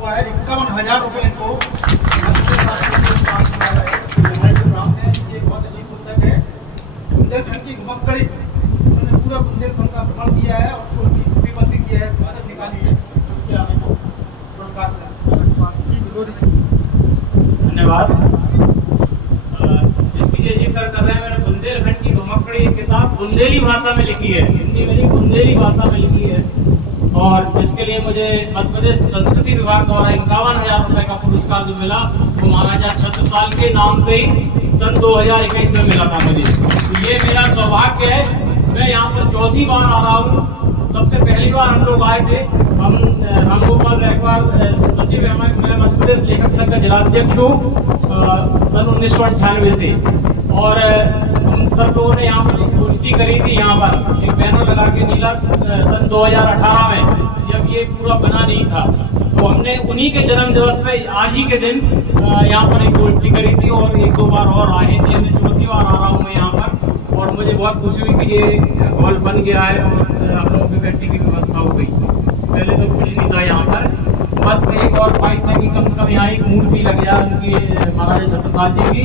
वो है 51,000 रुपये इनको प्राप्त है। ये बहुत अच्छी पुस्तक है, बुंदेलखंड की घुमक्कड़ी। उन्होंने पूरा बुंदेलखंड का भ्रमण किया है और उसको लिपिबद्ध किया है, पुस्तक निकाली है। धन्यवाद। इसकी जो जिक्र कर रहे हैं, मैंने बुंदेलखंड की घुमक्कड़ी किताब बुंदेली भाषा में लिखी है, हिंदी में नहीं बुंदेली भाषा में लिखी है, और इसके लिए मुझे मध्य प्रदेश संस्कृति विभाग द्वारा 51,000 रुपए का पुरस्कार जो मिला वो महाराजा छत्रसाल के नाम से ही सन 2021 में मिला था मुझे। तो ये मेरा सौभाग्य है। मैं यहाँ पर चौथी बार आ रहा हूँ। सबसे पहली बार हम लोग आए थे, हम रामगोपाल रैकवार सचिव है, मैं मध्य प्रदेश लेखक संघ का जिलाध्यक्ष हूँ सन 1998 से, और हम सब लोगों ने यहाँ पर एक गोष्ठी करी थी, यहाँ पर एक बैनर लगा के नीला सन 2018 में, जब ये पूरा बना नहीं था। तो हमने उन्हीं के जन्म दिवस पे आज ही के दिन यहाँ पर एक गोष्ठी करी थी, और एक दो बार और आए थे। मैं चौथी बार आ रहा हूँ मैं यहाँ पर, और मुझे बहुत खुशी हुई कि ये हॉल बन गया है और हम लोगों की बैठने की व्यवस्था हो गई। पहले तो कुछ नहीं था यहाँ पर, बस एक और पैसा की कम से कम यहाँ एक मूर्ति लग जाए उनकी, महाराजा छत्रसाल जी की।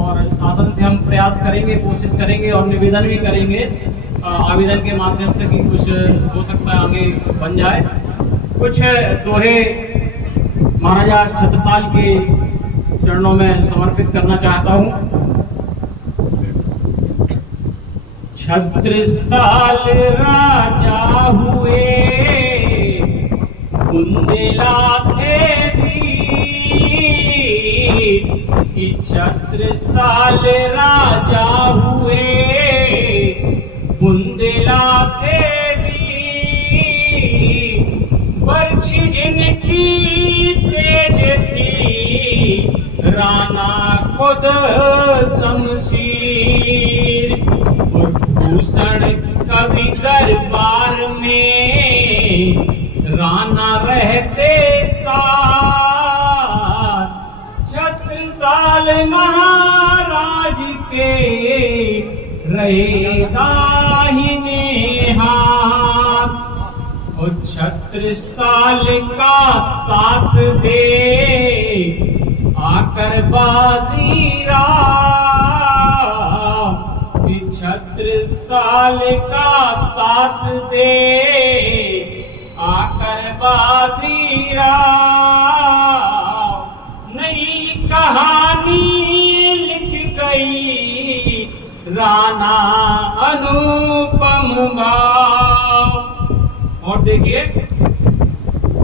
और शासन से हम प्रयास करेंगे, कोशिश करेंगे और निवेदन भी करेंगे आवेदन के माध्यम से कि कुछ हो सकता है आगे बन जाए। कुछ दोहे महाराजा छत्रसाल के चरणों में समर्पित करना चाहता हूँ। छत्रसाल राजा हुए, बुंदेला थे वीर, कि छत्रसाल राजा हुए, बुंदेला थे वीर, बरछी जिनकी तेज थी, राणा खुद शमशीर, और भूषण कवि दरबार में राणा रहते साथ, छत्रसाल महाराज के रहे दाहिने हाथ, और छत्रसाल का साथ दे आकर बाजीराव, छत्रसाल का साथ दे आकर बाजीराव, नई कहानी लिख गई राणा अनुपम भाव। और देखिए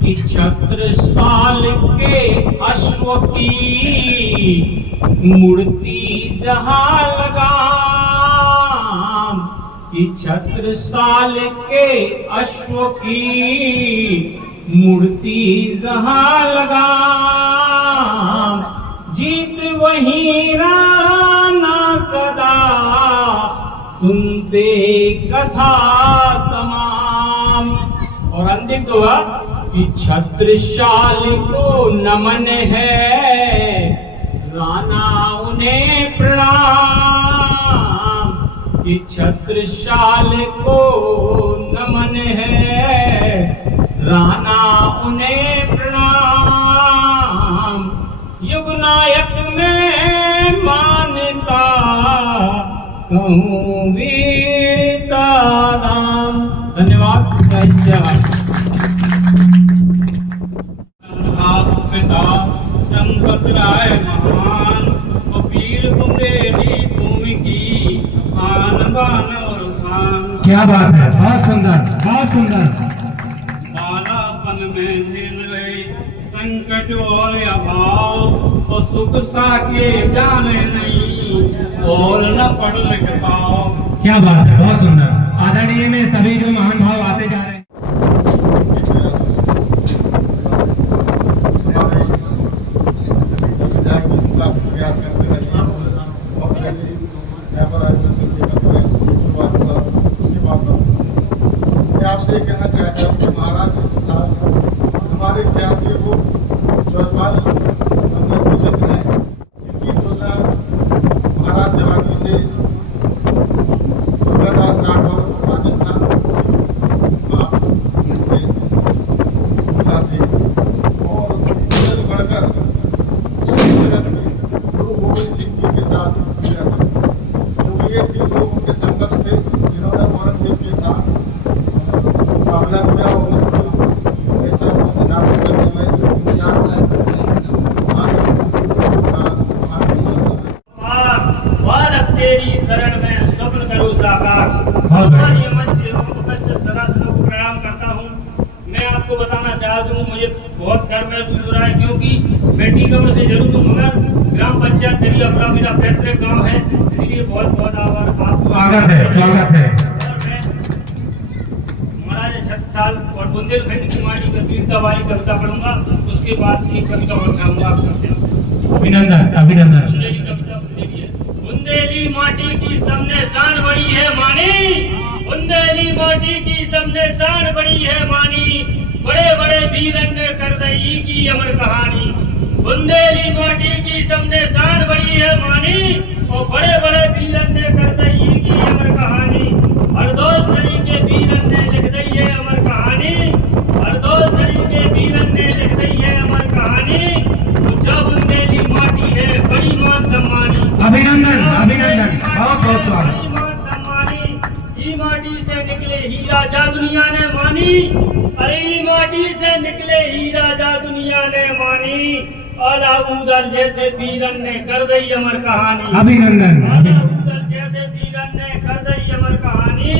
कि छत्रसाल के अश्व की मूर्ति जहां लगाम, कि छत्रसाल के अश्व की मूर्ति जहां लगाम, जीत वही राणा सदा सुनते कथा तमाम। और अंतिम दोहा कि छत्रसाल को नमन है, राणा उन्हें प्रणाम, कि छत्रसाल को नमन है, राणा उन्हें प्रणाम, युग नायक में मानता कहूँ वीरता नाम। धन्यवाद। पिता चंपत राय महान, वीर बुंदेली भूमि की आन बान और शान। क्या बात है, बहुत सुंदर, बहुत सुंदर। बालापन में झेल गए संकट और अभाव, तो सुख साके जाने नहीं और न पढ़ लिख पाओ। क्या बात है, बहुत सुंदर। आदरणीय में सभी जो महान भाव आते जा रहे हैं। आपसे कहना चाहता हूँ कि महाराज छत्रसाल हमारे इतिहास के वो चौथवाल अपने पूजक हैं, इनकी तुलना महाराज शिवाजी से राजस्थान गर्व महसूस हो रहा है, क्योंकि मैं टीकमगढ़ से जरूर हूँ मगर ग्राम पंचायत दरिया अपना मेरा पैतृक गाँव है, इसलिए बहुत बहुत आभार आपको। स्वागत है, स्वागत है। और मैं महाराज 36 साल और बुंदेलखंड की माटी पर वीरता वाली कविता पढ़ूंगा, उसके बाद एक कविता और चाहूंगा आप सबसे। अभिनंदन, अभिनंदन। बुंदेली कविता बुंदेली है। बुंदेली माटी की सबने शान बड़ी है मानी, बुंदेली माटी की सबने शान बड़ी है मानी, बड़े बड़े वीरन ने कर दई की अमर कहानी। बुंदेली माटी की सबने शान बड़ी है मानी, और बड़े बड़े वीरन ने कर दई की अमर कहानी। हरदौलसरी के वीरन ने लिख दी है अमर कहानी, हरदौलसरी के वीरन ने लिख दी है अमर कहानी। ऊंचा बुंदेली माटी है बड़ी मान सम्मानी। अभिनंदन, अभिनंदन। बहुत बहुत स्वागत। बड़ी मान सम्मानी। ई माटी से निकले ही राजा दुनिया ने मानी, अरे ई माटी से निकले ही राजा दुनिया ने मानी। अलाउदल जैसे वीरन ने कर दी अमर कहानी। अभिनंदन, अलाउदल जैसे वीरन ने कर दी अमर कहानी।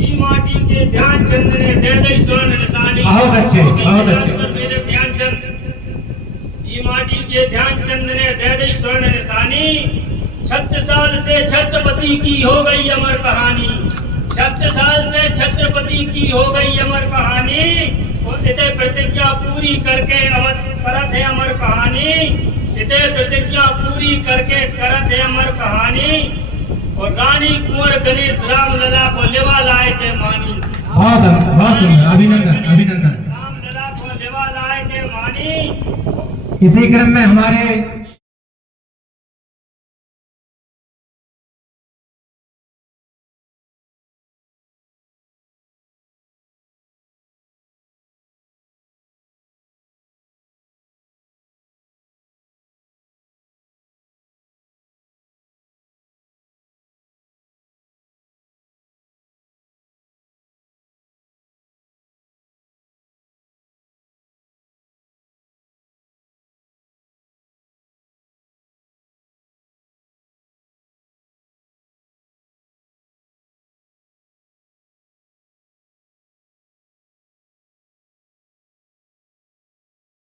ई माटी के ध्यानचंद ने दे दी स्वर्ण निशानी। बहुत अच्छे, बहुत अच्छे। मेरे ध्यानचंद, ई माटी के ध्यानचंद ने दे दी स्वर्ण निशानी। 36 साल से छत्रपति की हो गई अमर कहानी, 36 साल से छत्रपति की हो गई अमर कहानी। और इते प्रतिज्ञा पूरी करके अमर करत है अमर कहानी, इते प्रतिज्ञा पूरी करके करत है अमर कहानी। और रानी कुंवर गणेश राम लला को लेवा लाए के मानी। बहुत सुंदर। अभिनंदन, अभिनंदन। राम लला को लेवा लाए के मानी। इसी क्रम में हमारे